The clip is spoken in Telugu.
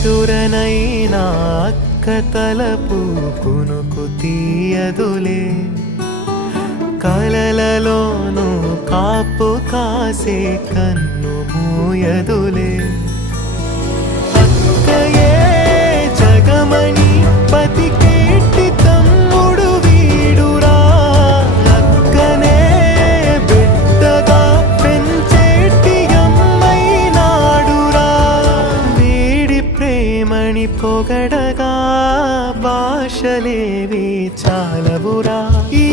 నిదురనైనా అక్క తలపు కునుకు తీయదులే, కలలలోనూ కాపు కాసే కన్ను మూయదులే. అక్కయే జగమణి బతికేటి తమ్ముడు వీడురా, అక్కనే బిడ్డగా పెంచేటి అమ్మైనాడురా. వీడి ప్రేమని పొగడగా భాషలేవి చాలవురా. ఈ